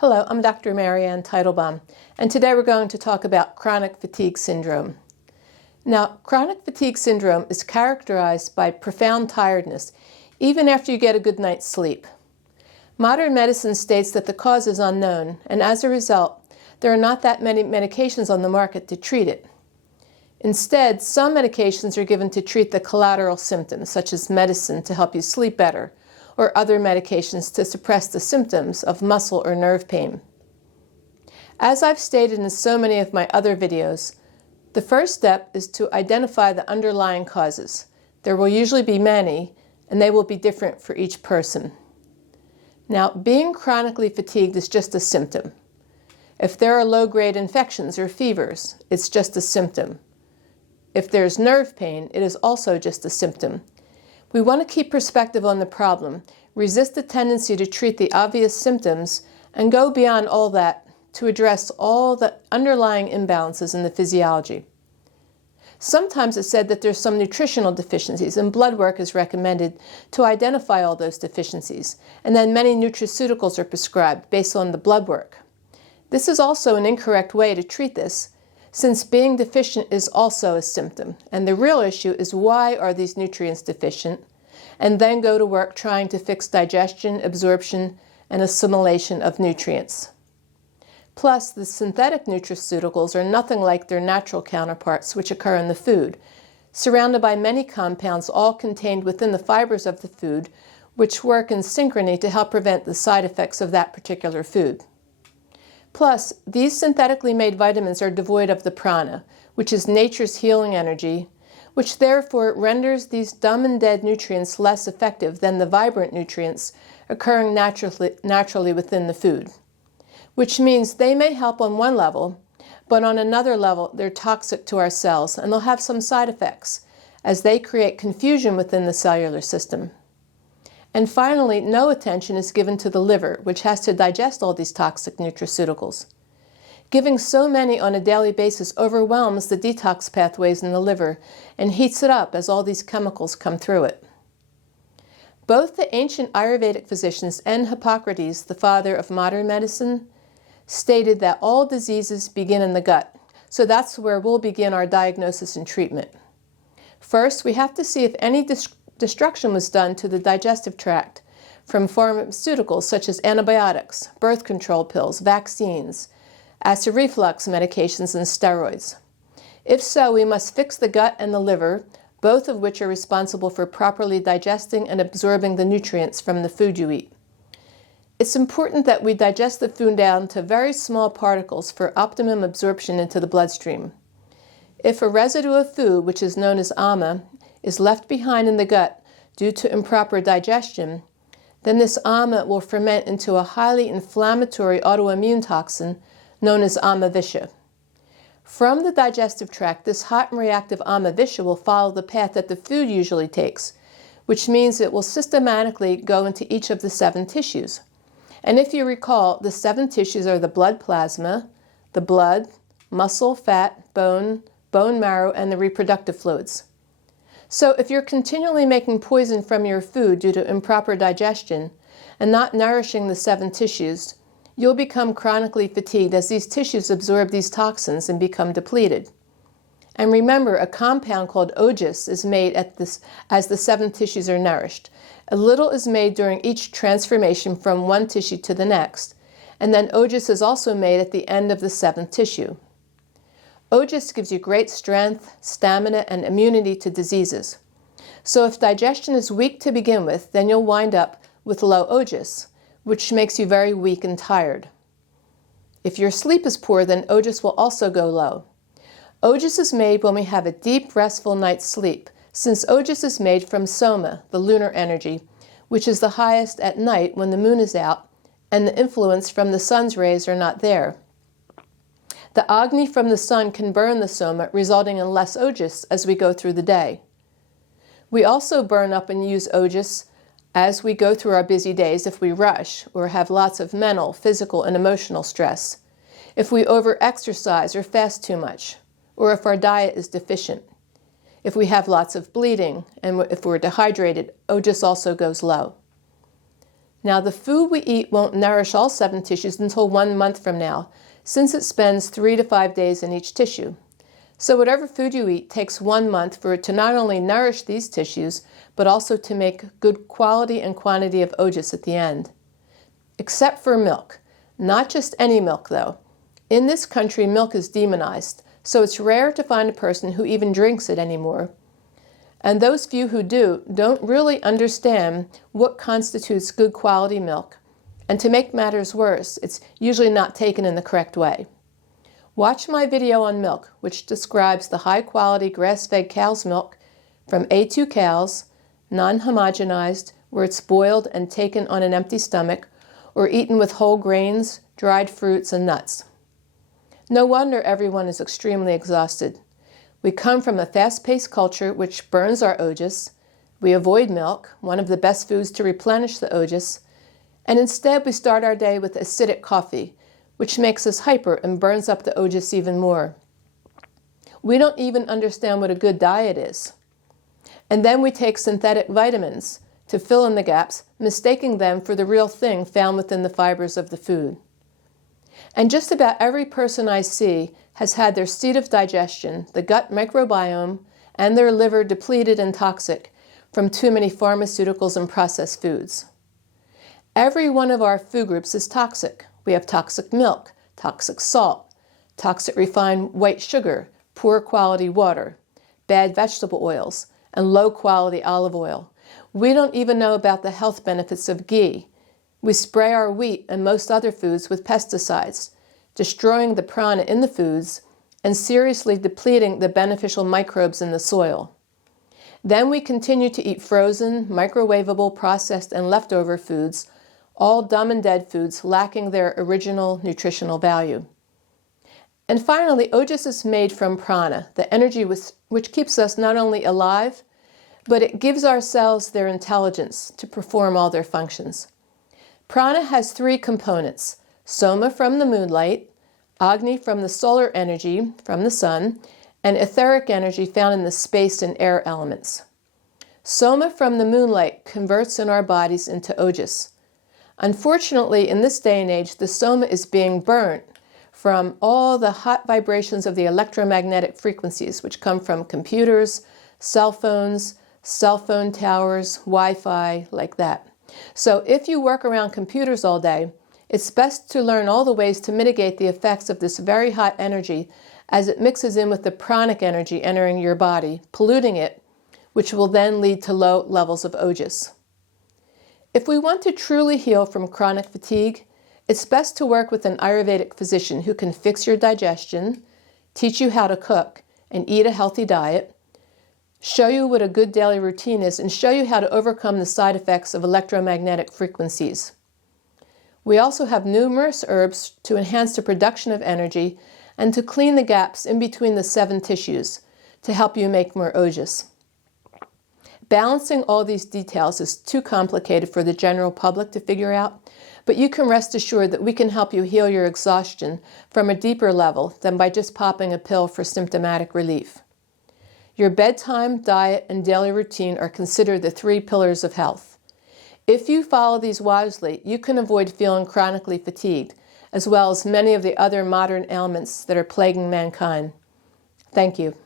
Hello, I'm Dr. Marianne Teitelbaum, and today we're going to talk about chronic fatigue syndrome. Now, chronic fatigue syndrome is characterized by profound tiredness, even after you get a good night's sleep. Modern medicine states that the cause is unknown, and as a result, there are not that many medications on the market to treat it. Instead, some medications are given to treat the collateral symptoms, such as medicine to help you sleep better, or other medications to suppress the symptoms of muscle or nerve pain. As I've stated in so many of my other videos, the first step is to identify the underlying causes. There will usually be many, and they will be different for each person. Now, being chronically fatigued is just a symptom. If there are low-grade infections or fevers, it's just a symptom. If there's nerve pain, it is also just a symptom. We want to keep perspective on the problem, resist the tendency to treat the obvious symptoms, and go beyond all that to address all the underlying imbalances in the physiology. Sometimes it's said that there's some nutritional deficiencies, and blood work is recommended to identify all those deficiencies, and then many nutraceuticals are prescribed based on the blood work. This is also an incorrect way to treat this, since being deficient is also a symptom, and the real issue is why are these nutrients deficient, and then go to work trying to fix digestion, absorption, and assimilation of nutrients. Plus, the synthetic nutraceuticals are nothing like their natural counterparts which occur in the food, surrounded by many compounds all contained within the fibers of the food, which work in synchrony to help prevent the side effects of that particular food. Plus, these synthetically made vitamins are devoid of the prana, which is nature's healing energy, which therefore renders these dumb and dead nutrients less effective than the vibrant nutrients occurring naturally within the food. Which means they may help on one level, but on another level they're toxic to our cells and they'll have some side effects, as they create confusion within the cellular system. And finally, no attention is given to the liver, which has to digest all these toxic nutraceuticals. Giving so many on a daily basis overwhelms the detox pathways in the liver and heats it up as all these chemicals come through it. Both the ancient Ayurvedic physicians and Hippocrates, the father of modern medicine, stated that all diseases begin in the gut, so that's where we'll begin our diagnosis and treatment. First, we have to see if any destruction was done to the digestive tract from pharmaceuticals such as antibiotics, birth control pills, vaccines, acid reflux medications, and steroids. If so, we must fix the gut and the liver, both of which are responsible for properly digesting and absorbing the nutrients from the food you eat. It's important that we digest the food down to very small particles for optimum absorption into the bloodstream. If a residue of food, which is known as ama, is left behind in the gut due to improper digestion, then this ama will ferment into a highly inflammatory autoimmune toxin known as amavisha. From the digestive tract, this hot and reactive amavisha will follow the path that the food usually takes, which means it will systematically go into each of the 7 tissues. And if you recall, the 7 tissues are the blood plasma, the blood, muscle, fat, bone marrow, and the reproductive fluids. So if you're continually making poison from your food due to improper digestion and not nourishing the 7 tissues, you'll become chronically fatigued as these tissues absorb these toxins and become depleted. And remember, a compound called Ojas is made as the 7 tissues are nourished. A little is made during each transformation from one tissue to the next, and then Ojas is also made at the end of the 7th tissue. Ojas gives you great strength, stamina, and immunity to diseases. So if digestion is weak to begin with, then you'll wind up with low Ojas, which makes you very weak and tired. If your sleep is poor, then Ojas will also go low. Ojas is made when we have a deep, restful night's sleep, since Ojas is made from soma, the lunar energy, which is the highest at night when the moon is out and the influence from the sun's rays are not there. The Agni from the sun can burn the soma, resulting in less Ojas as we go through the day. We also burn up and use Ojas as we go through our busy days if we rush or have lots of mental, physical, and emotional stress, if we over-exercise or fast too much, or if our diet is deficient. If we have lots of bleeding and if we're dehydrated, Ojas also goes low. Now, the food we eat won't nourish all 7 tissues until 1 month from now, since it spends 3 to 5 days in each tissue. So whatever food you eat takes 1 month for it to not only nourish these tissues, but also to make good quality and quantity of ojas at the end. Except for milk. Not just any milk, though. In this country, milk is demonized, so it's rare to find a person who even drinks it anymore. And those few who do don't really understand what constitutes good quality milk. And to make matters worse, it's usually not taken in the correct way. Watch my video on milk, which describes the high-quality grass-fed cow's milk from A2 cows, non-homogenized, where it's boiled and taken on an empty stomach, or eaten with whole grains, dried fruits, and nuts. No wonder everyone is extremely exhausted. We come from a fast-paced culture which burns our ojas. We avoid milk, one of the best foods to replenish the ojas, and instead we start our day with acidic coffee, which makes us hyper and burns up the ojas even more. We don't even understand what a good diet is. And then we take synthetic vitamins to fill in the gaps, mistaking them for the real thing found within the fibers of the food. And just about every person I see has had their seat of digestion, the gut microbiome, and their liver depleted and toxic from too many pharmaceuticals and processed foods. Every one of our food groups is toxic. We have toxic milk, toxic salt, toxic refined white sugar, poor quality water, bad vegetable oils, and low quality olive oil. We don't even know about the health benefits of ghee. We spray our wheat and most other foods with pesticides, destroying the prana in the foods and seriously depleting the beneficial microbes in the soil. Then we continue to eat frozen, microwavable, processed, and leftover foods, all dumb and dead foods lacking their original nutritional value. And finally, ojas is made from prana, the energy which keeps us not only alive, but it gives our cells their intelligence to perform all their functions. Prana has 3 components: soma from the moonlight, agni from the solar energy from the sun, and etheric energy found in the space and air elements. Soma from the moonlight converts in our bodies into ojas. Unfortunately, in this day and age, the soma is being burnt from all the hot vibrations of the electromagnetic frequencies, which come from computers, cell phones, cell phone towers, Wi-Fi, like that. So if you work around computers all day, it's best to learn all the ways to mitigate the effects of this very hot energy as it mixes in with the pranic energy entering your body, polluting it, which will then lead to low levels of ojas. If we want to truly heal from chronic fatigue, it's best to work with an Ayurvedic physician who can fix your digestion, teach you how to cook and eat a healthy diet, show you what a good daily routine is, and show you how to overcome the side effects of electromagnetic frequencies. We also have numerous herbs to enhance the production of energy and to clean the gaps in between the 7 tissues to help you make more ojas. Balancing all these details is too complicated for the general public to figure out, but you can rest assured that we can help you heal your exhaustion from a deeper level than by just popping a pill for symptomatic relief. Your bedtime, diet, and daily routine are considered the 3 pillars of health. If you follow these wisely, you can avoid feeling chronically fatigued, as well as many of the other modern ailments that are plaguing mankind. Thank you.